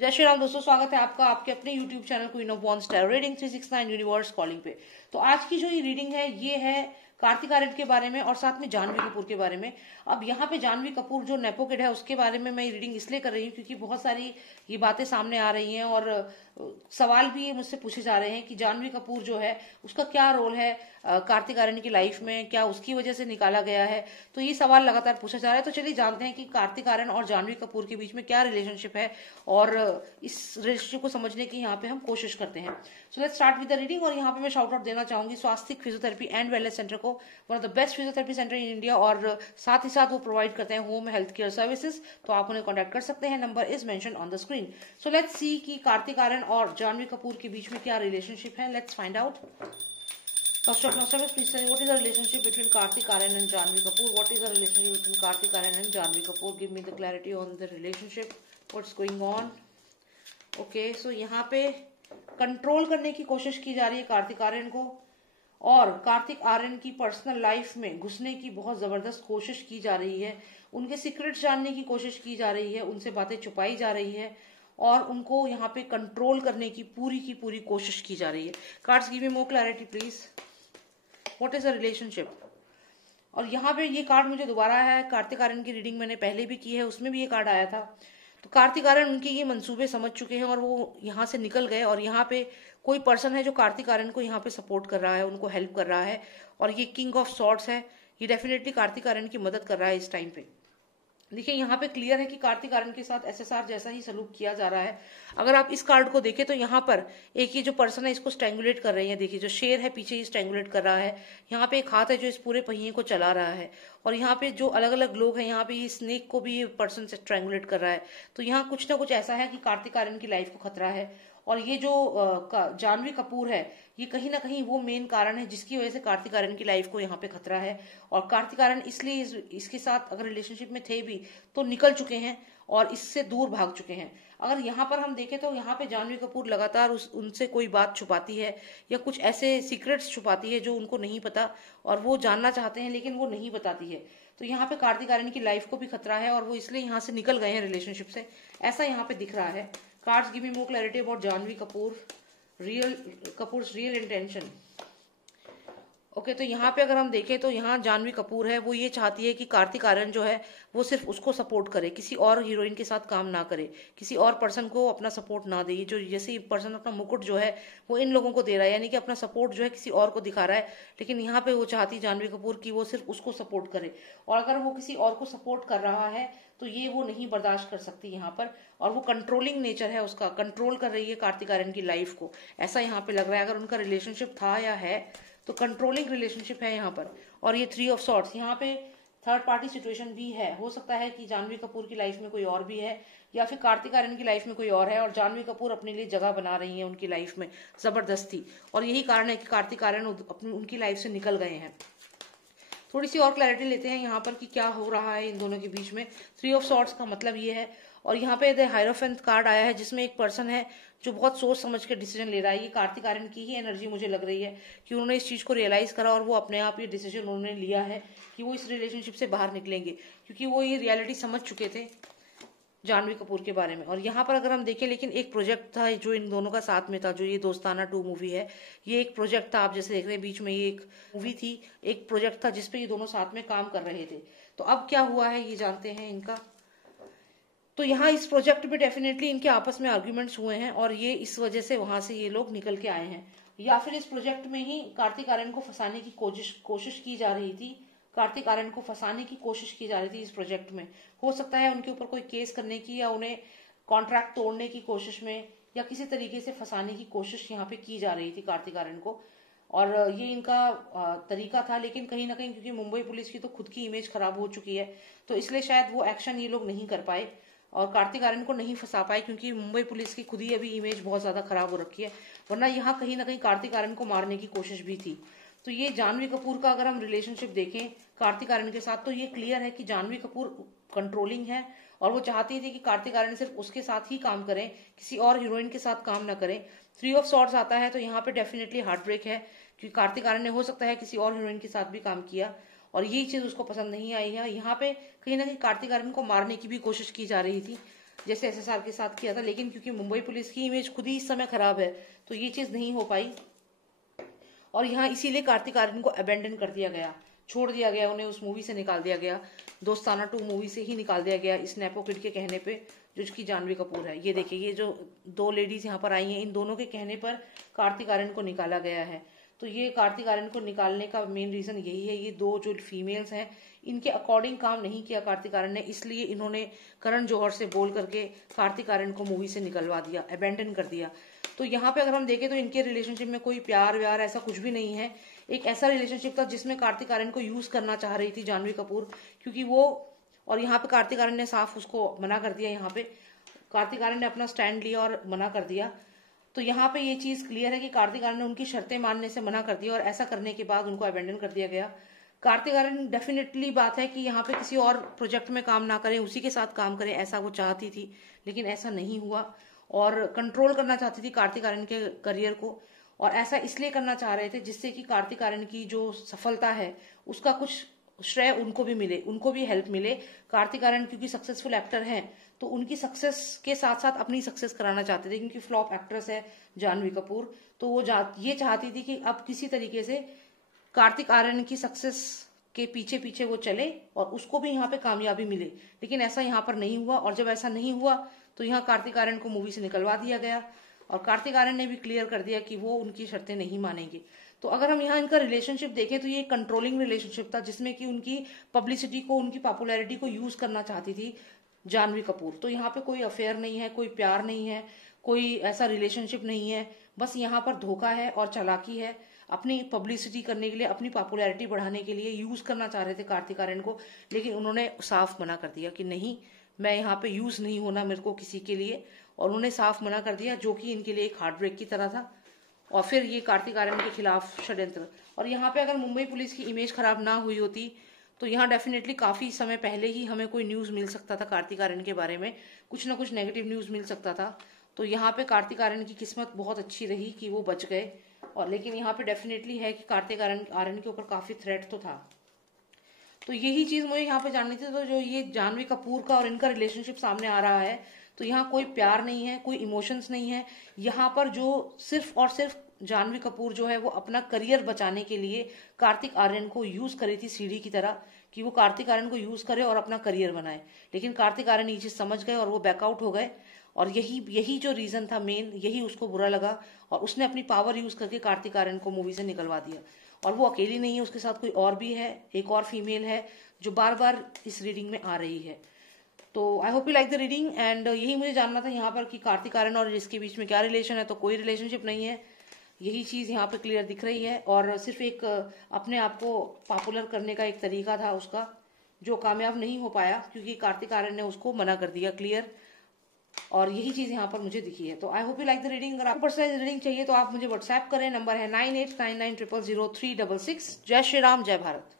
जय श्री राम दोस्तों, स्वागत है आपका आपके अपने YouTube channel queen of wands tarot reading 369 universe calling पे। तो आज की जो ये रीडिंग है ये है कार्तिक आर्यन के बारे में और साथ में जानवी कपूर के बारे में। अब यहाँ पे जानवी कपूर जो नेपो किड है उसके बारे में मैं ये रीडिंग इसलिए कर रही हूँ क्योंकि बहुत सारी ये बातें सामने आ रही हैं और सवाल भी ये मुझसे पूछे जा रहे हैं कि जानवी कपूर जो है उसका क्या रोल है कार्तिक आर्यन की लाइफ में, क्या उसकी वजह से निकाला गया है। तो ये सवाल लगातार पूछा जा रहा है। तो चलिए जानते हैं कि कार्तिक आर्यन और जानवी कपूर के बीच में क्या रिलेशनशिप है और इस रिलेशनशिप को समझने की यहाँ पे हम कोशिश करते हैं। So let's start with the reading. और यहाँ पे मैं शाउट आउट देना चाहूंगी स्वास्तिक फिजियोथेरेपी एंड वेलनेस सेंटर को, one of the best physiotherapy centre in India, और साथ ही साथ वो प्रोवाइड करते हैं होम हेल्थ केयर सर्विसेज। तो आप उन्हें कॉन्टैक्ट कर सकते हैं, number is mention on the screen. So let's see कि कार्तिक आर्यन और जानवी कपूर के बीच में क्या रिलेशनशिप है। Let's find out. First of all, please tell me what is the relationship between Kartik Aryan and Janvi Kapoor? What is the relationship between Kartik Aryan and Janvi Kapoor? Give me the clarity on the relationship. What's going on? Okay, so यहाँ पे control करने की कोशिश की जा रही है कार्तिक आर्यन को, और कार्तिक आर्यन की पर्सनल लाइफ में घुसने की बहुत जबरदस्त कोशिश की जा रही है। उनके सीक्रेट्स जानने की कोशिश की जा रही है, उनसे बातें छुपाई जा रही है और उनको यहाँ पे कंट्रोल करने की पूरी कोशिश की जा रही है। Cards give me more clarity please. What is the relationship? और यहाँ पे ये कार्ड मुझे दोबारा है। कार्तिक आर्यन की रीडिंग मैंने पहले भी की है, उसमें भी ये कार्ड आया था। तो कार्तिक आर्यन उनके ये मंसूबे समझ चुके हैं और वो यहाँ से निकल गए, और यहाँ पे कोई पर्सन है जो कार्तिक आर्यन को यहाँ पे सपोर्ट कर रहा है, उनको हेल्प कर रहा है, और ये किंग ऑफ सॉर्ड्स है। ये डेफिनेटली कार्तिक आर्यन की मदद कर रहा है इस टाइम पे। देखिए यहाँ पे क्लियर है कि कार्तिक आर्यन के साथ एसएसआर जैसा ही सलूक किया जा रहा है। अगर आप इस कार्ड को देखें तो यहाँ पर एक ये जो पर्सन है इसको स्ट्रैंगुलेट कर रही है। देखिए जो शेर है पीछे ये स्ट्रैंगुलेट कर रहा है। यहाँ पे एक हाथ है जो इस पूरे पहिए को चला रहा है, और यहाँ पे जो अलग अलग लोग हैं यहाँ पे ये स्नेक को भी ये पर्सन से स्ट्रैंगुलेट कर रहा है। तो यहाँ कुछ ना कुछ ऐसा है कि कार्तिक आर्यन की लाइफ को खतरा है। और ये जो जानवी कपूर है ये कहीं ना कहीं वो मेन कारण है जिसकी वजह से कार्तिक आर्यन की लाइफ को यहाँ पे खतरा है। और कार्तिक आर्यन इसलिए इसके साथ अगर रिलेशनशिप में थे भी तो निकल चुके हैं और इससे दूर भाग चुके हैं। अगर यहाँ पर हम देखें तो यहाँ पे जानवी कपूर लगातार उनसे कोई बात छुपाती है या कुछ ऐसे सीक्रेट्स छुपाती है जो उनको नहीं पता और वो जानना चाहते हैं लेकिन वो नहीं बताती है। तो यहाँ पे कार्तिक आर्यन की लाइफ को भी खतरा है और वो इसलिए यहाँ से निकल गए हैं रिलेशनशिप से, ऐसा यहाँ पे दिख रहा है। Cards give me more clarity about Janhvi Kapoor Kapoor's real intention. Okay, तो यहाँ पे अगर हम देखें तो यहाँ जानवी कपूर है वो ये चाहती है कि कार्तिक आर्यन जो है वो सिर्फ उसको सपोर्ट करे, किसी और हीरोइन के साथ काम ना करे, किसी और पर्सन को अपना सपोर्ट ना दे। जो जैसे पर्सन अपना मुकुट जो है वो इन लोगों को दे रहा है, यानी कि अपना सपोर्ट जो है किसी और को दिखा रहा है। लेकिन यहाँ पे वो चाहती जानवी कपूर की वो सिर्फ उसको सपोर्ट करे, और अगर वो किसी और को सपोर्ट कर रहा है तो ये वो नहीं बर्दाश्त कर सकती यहाँ पर। और वो कंट्रोलिंग नेचर है उसका, कंट्रोल कर रही है कार्तिक आर्यन की लाइफ को, ऐसा यहाँ पे लग रहा है। अगर उनका रिलेशनशिप था या है तो कंट्रोलिंग रिलेशनशिप है यहाँ पर। और ये 3 ऑफ सॉर्ड्स, यहाँ पे थर्ड पार्टी सिचुएशन भी है। हो सकता है कि जानवी कपूर की लाइफ में कोई और भी है या फिर कार्तिक आर्यन की लाइफ में कोई और है, और जानवी कपूर अपने लिए जगह बना रही है उनकी लाइफ में जबरदस्ती, और यही कारण है कि कार्तिक आर्यन अपनी उनकी लाइफ से निकल गए हैं। थोड़ी सी और क्लैरिटी लेते हैं यहाँ पर कि क्या हो रहा है इन दोनों के बीच में। 3 ऑफ सॉर्ड्स का मतलब ये है, और यहाँ पे द हायरोफेंट कार्ड आया है जिसमें एक पर्सन है जो बहुत सोच समझ के डिसीजन ले रहा है। ये कार्तिक आर्यन की ही एनर्जी मुझे लग रही है कि उन्होंने इस चीज को रियलाइज करा और वो अपने आप ये डिसीजन उन्होंने लिया है कि वो इस रिलेशनशिप से बाहर निकलेंगे, क्योंकि वो ये रियलिटी समझ चुके थे जानवी कपूर के बारे में। और यहाँ पर अगर हम देखें, लेकिन एक प्रोजेक्ट था जो इन दोनों का साथ में था, जो ये दोस्ताना 2 मूवी है, ये एक प्रोजेक्ट था। आप जैसे देख रहे हैं बीच में ये एक मूवी थी, एक प्रोजेक्ट था जिसपे ये दोनों साथ में काम कर रहे थे। तो अब क्या हुआ है ये जानते हैं इनका। तो यहाँ इस प्रोजेक्ट में डेफिनेटली इनके आपस में आर्ग्यूमेंट्स हुए हैं और ये इस वजह से वहां से ये लोग निकल के आए हैं, या फिर इस प्रोजेक्ट में ही कार्तिक आर्यन को फंसाने की कोशिश की जा रही थी। कार्तिक आर्यन को फंसाने की कोशिश की जा रही थी इस प्रोजेक्ट में। हो सकता है उनके ऊपर कोई केस करने की या उन्हें कॉन्ट्रैक्ट तोड़ने की कोशिश में या किसी तरीके से फंसाने की कोशिश यहाँ पे की जा रही थी कार्तिक आर्यन को, और ये इनका तरीका था। लेकिन कहीं ना कहीं क्योंकि मुंबई पुलिस की तो खुद की इमेज खराब हो चुकी है, तो इसलिए शायद वो एक्शन ये लोग नहीं कर पाए और कार्तिक आर्यन को नहीं फंसा पाए, क्योंकि मुंबई पुलिस की खुद ही अभी इमेज बहुत ज्यादा खराब हो रखी है। वरना यहाँ कहीं ना कहीं कार्तिक आर्यन को मारने की कोशिश भी थी। तो ये जानवी कपूर का अगर हम रिलेशनशिप देखें कार्तिक आर्यन के साथ, तो ये क्लियर है कि जानवी कपूर कंट्रोलिंग है और वो चाहती थी कि कार्तिक आर्यन सिर्फ उसके साथ ही काम करें, किसी और हीरोइन के साथ काम ना करें। 3 ऑफ सॉर्ड्स आता है तो यहाँ पे डेफिनेटली हार्ट ब्रेक है, क्योंकि कार्तिक आर्यन ने हो सकता है किसी और हीरोइन के साथ भी काम किया और यही चीज उसको पसंद नहीं आई है। यहाँ पे कहीं ना कहीं कार्तिक आर्यन को मारने की भी कोशिश की जा रही थी। जैसे एसएसआर के साथ किया था, लेकिन क्योंकि मुंबई पुलिस की इमेज खुद ही इस समय खराब है तो ये चीज नहीं हो पाई, और यहाँ इसीलिए कार्तिक आर्यन को अबेंडन कर दिया गया, छोड़ दिया गया, उन्हें उस मूवी से निकाल दिया गया, दोस्ताना 2 मूवी से ही निकाल दिया गया इस नेपो किड के कहने पे, जो कि जानवी कपूर है। ये देखिए, ये जो 2 लेडीज यहाँ पर आई हैं, इन दोनों के कहने पर कार्तिक आर्यन को निकाला गया है। तो ये कार्तिक आर्यन को निकालने का मेन रीजन यही है, ये 2 जो फीमेल्स हैं इनके अकॉर्डिंग काम नहीं किया कार्तिक आर्यन ने, इसलिए इन्होंने करण जौहर से बोल करके कार्तिक आर्यन को मूवी से निकलवा दिया, अबेंडन कर दिया। तो यहाँ पे अगर हम देखें तो इनके रिलेशनशिप में कोई प्यार व्यार ऐसा कुछ भी नहीं है। एक ऐसा रिलेशनशिप था जिसमें कार्तिक आर्यन को यूज करना चाह रही थी जानवी कपूर, क्योंकि वो, और यहाँ पे कार्तिक आर्यन ने साफ उसको मना कर दिया। यहाँ पे कार्तिक आर्यन ने अपना स्टैंड लिया और मना कर दिया। तो यहाँ पे ये चीज क्लियर है कि कार्तिक आर्यन ने उनकी शर्तें मानने से मना कर दिया, और ऐसा करने के बाद उनको अबेंडन कर दिया गया। कार्तिक आर्यन डेफिनेटली बात है कि यहाँ पे किसी और प्रोजेक्ट में काम ना करें, उसी के साथ काम करें, ऐसा वो चाहती थी, लेकिन ऐसा नहीं हुआ, और कंट्रोल करना चाहती थी कार्तिक आर्यन के करियर को, और ऐसा इसलिए करना चाह रहे थे जिससे कि कार्तिक आर्यन की जो सफलता है उसका कुछ श्रेय उनको भी मिले, उनको भी हेल्प मिले। कार्तिक आर्यन क्योंकि सक्सेसफुल एक्टर हैं तो उनकी सक्सेस के साथ साथ अपनी सक्सेस कराना चाहते थे, क्योंकि फ्लॉप एक्ट्रेस है जानवी कपूर, तो वो ये चाहती थी कि अब किसी तरीके से कार्तिक आर्यन की सक्सेस के पीछे पीछे वो चले और उसको भी यहाँ पे कामयाबी मिले, लेकिन ऐसा यहाँ पर नहीं हुआ। और जब ऐसा नहीं हुआ तो यहाँ कार्तिक आर्यन को मूवी से निकलवा दिया गया, और कार्तिक आर्यन ने भी क्लियर कर दिया कि वो उनकी शर्तें नहीं मानेंगे। तो अगर हम यहाँ इनका रिलेशनशिप देखें तो ये कंट्रोलिंग रिलेशनशिप था, जिसमें कि उनकी पब्लिसिटी को, उनकी पॉपुलैरिटी को यूज करना चाहती थी जानवी कपूर। तो यहाँ पे कोई अफेयर नहीं है, कोई प्यार नहीं है, कोई ऐसा रिलेशनशिप नहीं है, बस यहाँ पर धोखा है और चालाकी है। अपनी पब्लिसिटी करने के लिए, अपनी पॉपुलैरिटी बढ़ाने के लिए यूज करना चाह रहे थे कार्तिक आर्यन को, लेकिन उन्होंने साफ मना कर दिया कि नहीं, मैं यहाँ पे यूज नहीं होना मेरे को किसी के लिए, और उन्होंने साफ मना कर दिया, जो कि इनके लिए एक हार्ट ब्रेक की तरह था। और फिर ये कार्तिक आर्यन के खिलाफ षड्यंत्र। और यहाँ पे अगर मुंबई पुलिस की इमेज खराब ना हुई होती तो यहाँ डेफिनेटली काफी समय पहले ही हमें कोई न्यूज मिल सकता था कार्तिक आर्यन के बारे में, कुछ ना कुछ नेगेटिव न्यूज मिल सकता था। तो यहाँ पे कार्तिक आर्यन की किस्मत बहुत अच्छी रही कि वो बच गए, और लेकिन यहाँ पे डेफिनेटली है कि कार्तिक आर्यन के ऊपर काफी थ्रेट तो था। तो यही चीज मुझे यहाँ पे जाननी थी। तो जो ये जानवी कपूर का और इनका रिलेशनशिप सामने आ रहा है, तो यहाँ कोई प्यार नहीं है, कोई इमोशंस नहीं है। यहाँ पर जो सिर्फ और सिर्फ जानवी कपूर जो है वो अपना करियर बचाने के लिए कार्तिक आर्यन को यूज करी थी सीढ़ी की तरह, कि वो कार्तिक आर्यन को यूज करे और अपना करियर बनाए। लेकिन कार्तिक आर्यन ये चीज समझ गए और वो बैकआउट हो गए, और यही जो रीजन था मेन, यही उसको बुरा लगा, और उसने अपनी पावर यूज करके कार्तिक आर्यन को मूवी से निकलवा दिया। और वो अकेली नहीं है, उसके साथ कोई और भी है, एक और फीमेल है जो बार बार इस रीडिंग में आ रही है। तो I hope you like the reading, and यही मुझे जानना था यहाँ पर कि कार्तिक आर्यन और इसके बीच में क्या रिलेशन है। तो कोई रिलेशनशिप नहीं है, यही चीज यहाँ पे क्लियर दिख रही है, और सिर्फ एक अपने आप को पॉपुलर करने का एक तरीका था उसका, जो कामयाब नहीं हो पाया क्योंकि कार्तिक आर्यन ने उसको मना कर दिया क्लियर। और यही चीज यहाँ पर मुझे दिखी है। तो I hope you like the reading. अगर आपको पर्सनलाइज रीडिंग चाहिए तो आप मुझे व्हाट्सएप करें, नंबर है 9899000366। जय श्री राम, जय भारत।